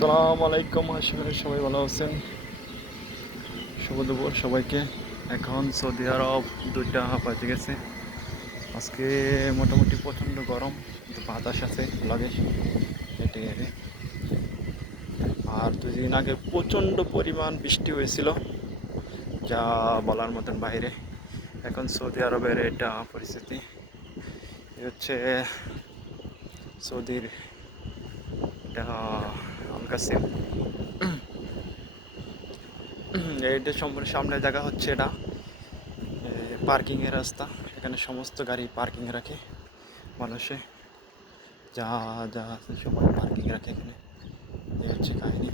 আসসালামু আলাইকুম, আশা করি সবাই ভালো আছেন। শুভ দুপুর সবাইকে। এখন সৌদি আরব 2টা বাজে গেছে। আজকে মোটামুটি প্রচণ্ড গরম, কিন্তু বাতাস আছে লাগে এটাই আরে। আর 2 দিন আগে প্রচণ্ড পরিমাণ বৃষ্টি হয়েছিল, যা বলার মতন বাইরে। এখন সৌদি আরবের এটা পরিস্থিতি। এ হচ্ছে সৌদির এটা আল কাসিম। এইটা সামনে জায়গা হচ্ছে এটা পার্কিংয়ের রাস্তা। এখানে সমস্ত গাড়ি পার্কিং রাখে মানুষে, যা যা আছে সবাই পার্কিং রাখে এখানে। এই হচ্ছে কাহিনি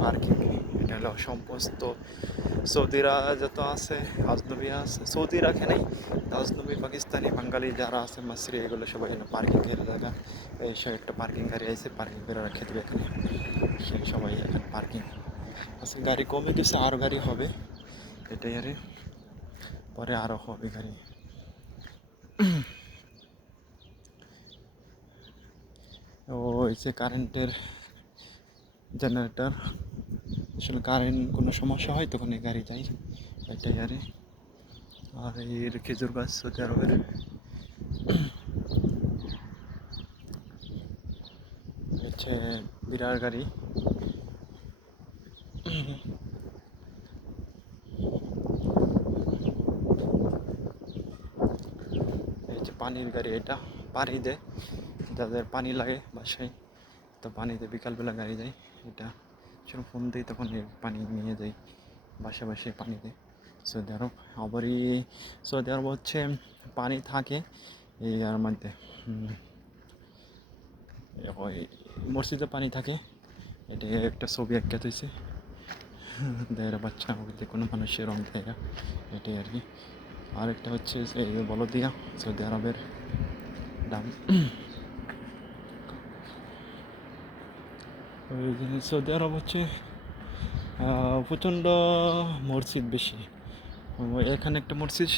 পার্কিং। এটা হলো সমস্ত সৌদিরা যত আছে, আজনবী আছে, সৌদি রাখে নাই, আজনবী পাকিস্তানি বাঙালি যারা আছে মাসরি, এগুলো সবাই এখানে পার্কিংয়ের জায়গা। এই সব একটা পার্কিং গাড়ি আছে, পার্কিং করে রেখে দেবে এখানে। সেই সবাই এখানে পার্কিং আছে। গাড়ি কমে গেছে, আরও গাড়ি হবে এটাই আরে, পরে আরও হবে গাড়ি। ও হয়েছে কারেন্টের জেনারেটর। আসলে কারেন্ট কোনো সমস্যা হয় তখন এই গাড়ি যায় এটাই আরে। আর এর খেজুর গাছ সৌদি আরবের হচ্ছে বিরাট গাড়ি। এই যে পানির গাড়ি, এটা পানি দেয় যাদের পানি লাগে বাসায়, তো পানিতে বিকালবেলা গাড়ি যায়। এটা যখন ফোন দিই তখন পানি নিয়ে যাই বাসা বাসায় পানি দেয় সৌদি আরব। আবারই সৌদি আরব হচ্ছে পানি থাকে এই আর মধ্যে ওই মসজিদে পানি থাকে। এটা একটা ছবি আঁকা হয়েছে দেয়রা বাচ্চা বলতে কোনো মানুষের রং দেয়রা, এটাই আর কি। আরেকটা হচ্ছে এই বলদিয়া সৌদি আরবের ডাম। ওই সৌদি আরব হচ্ছে প্রচণ্ড মসজিদ বেশি। এখানে একটা মসজিদ,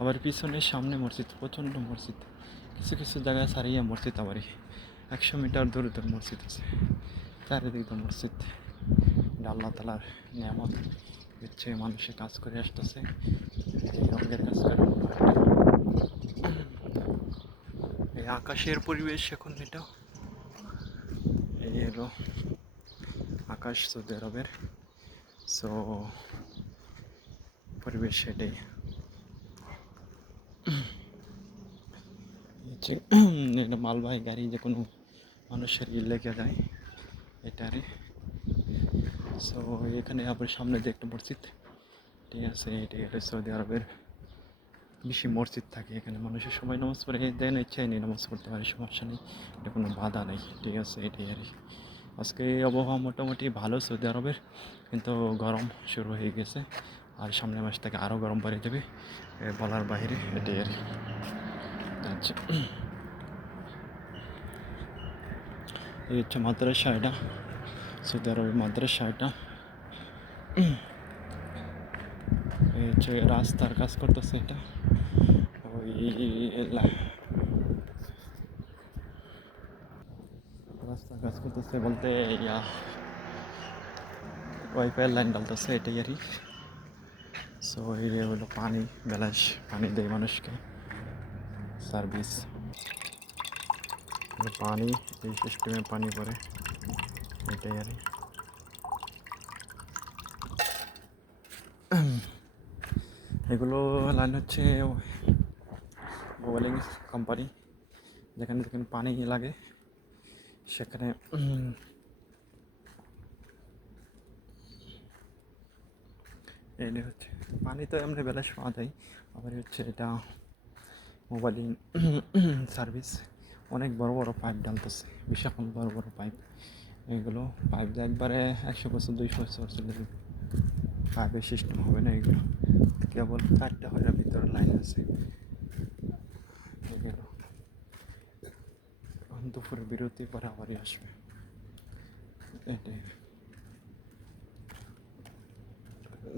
আবার পিছনে সামনে মসজিদ, প্রচণ্ড মসজিদ। কিছু কিছু জায়গায় সারিয়া মসজিদ, আবারই 100 মিটার দূরে দূর মসজিদ আছে, চারিদিকে মসজিদ। আল্লাহ তালার নিয়ামত হচ্ছে, মানুষে কাজ করে আসতেছে, এই রঙের কাজ করে। এই আকাশের পরিবেশ এখন এটা, এই হলো আকাশ সৌদি আরবের। সো পরিবেশ সেটাই হচ্ছে। এটা মালবাহী গাড়ি যে কোনো মানুষের লেগে যায় এটারে। সো এখানে আবার সামনে যে একটা মসজিদ, ঠিক আছে, এটা সৌদি আরবের বেশি মসজিদ থাকে এখানে। মানুষের সবাই নামাজ পড়ে, দেন ইচ্ছাই নেই নামাজ পড়তে পারে, সমস্যা নেই, এটা কোনো বাধা নেই, ঠিক আছে, এটাই আর কি। আজকে আবহাওয়া মোটামুটি ভালো সৌদি আরবের, কিন্তু গরম শুরু হয়ে গেছে, আর সামনের মাস থেকে আরও গরম বেড়ে যাবে বলার বাইরে, এটাই আর কি। আচ্ছা, এই হচ্ছে মাদ্রাসা, এটা সৌদি আরবের মাদ্রাসা এটা। এই হচ্ছে রাস্তার কাজ করতেছে এটা, ওই রাস্তার কাজ করতেছে বলতে ওয়াইফাইয়ের লাইন ডালতেছে এটাই আর কি। সো এই হলো পানি, বেলাস পানি দেয় মানুষকে, সার্ভিস পানি, এই সিস্টেমে পানি পড়ে এটাই আর কি। এগুলো লাইন হচ্ছে গোয়ালিং কোম্পানি, যেখানে যেখানে পানি লাগে সেখানে এই হচ্ছে পানি তো এমনি বেলাস পাওয়া যায়। আবার হচ্ছে এটা মোবাইলিং সার্ভিস, অনেক বড় বড় পাইপ ডালতেছে, বিশাল বড় বড় পাইপ। এগুলো পাইপ একবারে 100 বছর 200 বছর চলে যাবে, পাইপের সিস্টেম হবে না এগুলো, কেবল 4টা হয় ভিতরে লাইন আছে। এগুলো দুপুরে বিরতি পরে আবারই আসবে, এটাই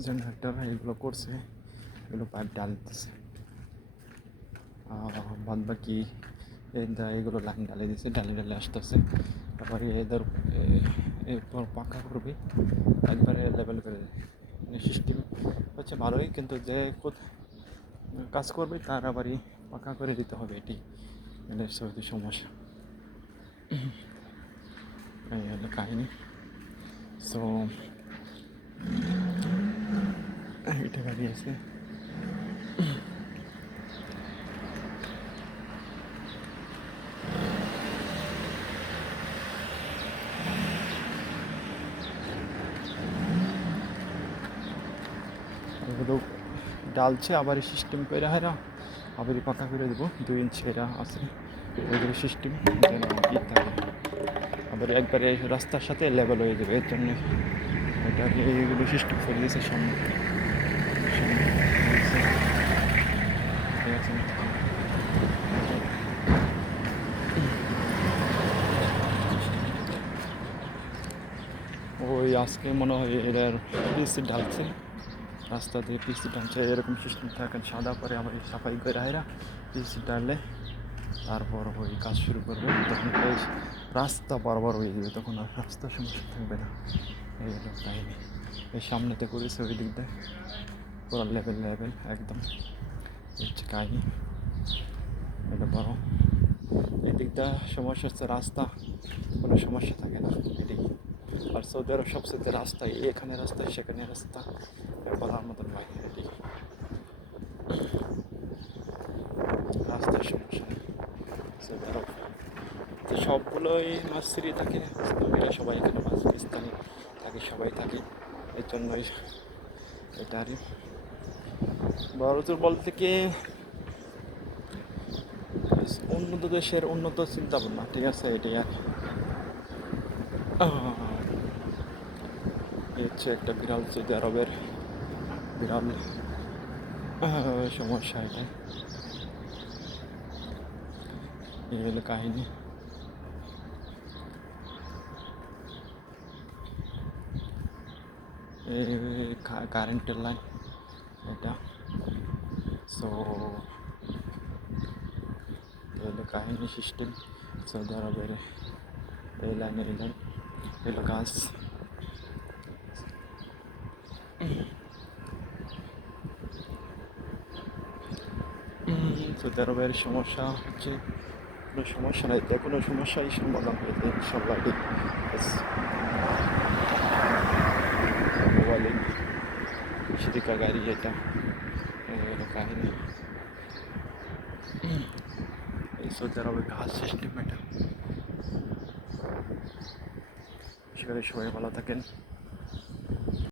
জেনারেটর এগুলো করছে, এগুলো পাইপ ডালতেছে। বাদ বাকি এগুলো লাইন ঢালাই দিচ্ছে, ঢালে ঢালে আসতেছে। তারপরে এদের এরপর পাকা করবে, একবারে লেভেল করে দেয়। মানে সিস্টেম হচ্ছে ভালোই, কিন্তু যে কাজ করবে তার আবারই পাকা করে দিতে হবে, এটি মানে সৌদি সমস্যা। এই হলো কাহিনি। সো এটা গাড়ি আছে। এগুলো ডালছে, আবার সিস্টেম করে হেরা আবারই পাকা করে দেবো। 2 ইঞ্চি এরা আছে এগুলো সিস্টেম, যেন ই থাকে, আবার একবারে রাস্তার সাথে লেভেল হয়ে যাবে। এর জন্য এটা এইগুলো সিস্টেম করে দিয়েছে সামনে সামনে ঠিক আছে। ওই আজকে মনে হয় এটার পিসি ঢালছে, রাস্তা দিয়ে পিসি টানছে, এরকম সিস্টেম থাকে। সাদা করে আবার সাফাই করে রাহেরা পিসি টানলে তারপর ওই কাজ শুরু করবে। তখন ওই রাস্তা বরাবর হয়ে যাবে, তখন আর রাস্তার সমস্যা থাকবে না। এই হলো কাহিনি। এই সামনেতে করেছে ওই দিক দিয়ে পুরো লেভেল লেভেল একদম, হচ্ছে কাহিনি। এটা বড় এদিকটা সমস্যা হচ্ছে রাস্তা, কোনো সমস্যা থাকে না এদিক। আর সৌদি আরব সবচেয়ে রাস্তায়, এখানে রাস্তা সেখানে রাস্তা, বলার মতন নয় এদিক রাস্তার সমস্যা নেই সৌদি আরব। তো সবগুলোই মাসিরি থাকে, এরা সবাই এখানে পাকিস্তানি থাকে, সবাই থাকে। এর জন্যই এটা আর বড়জোর বলতে কি উন্নত দেশের উন্নত চিন্তা ভাবনা, ঠিক আছে। এটাই আর এই হচ্ছে একটা বিড়াল সৌদি আরবের বিড়াল সমস্যা। এটা এই হলো কাহিনী। কারেন্টের লাইন এটা। সো এই হলো কাহিনী সিস্টেম সৌদি আরবের। এই লাইনে এলাম, এলো গাছ। সৌদি আরবের সমস্যা হচ্ছে কোনো সমস্যা নাই, যে কোনো সমস্যাই সমাধান হয়ে যায় ইনশাল্লাহ। মোবাইলে সিরিকা গাড়ি এটা, এই হলো কাহিনী। এই সৌদি আরবের কাজ সিস্টেম এটা। সেখানে সবাই ভালো থাকেন।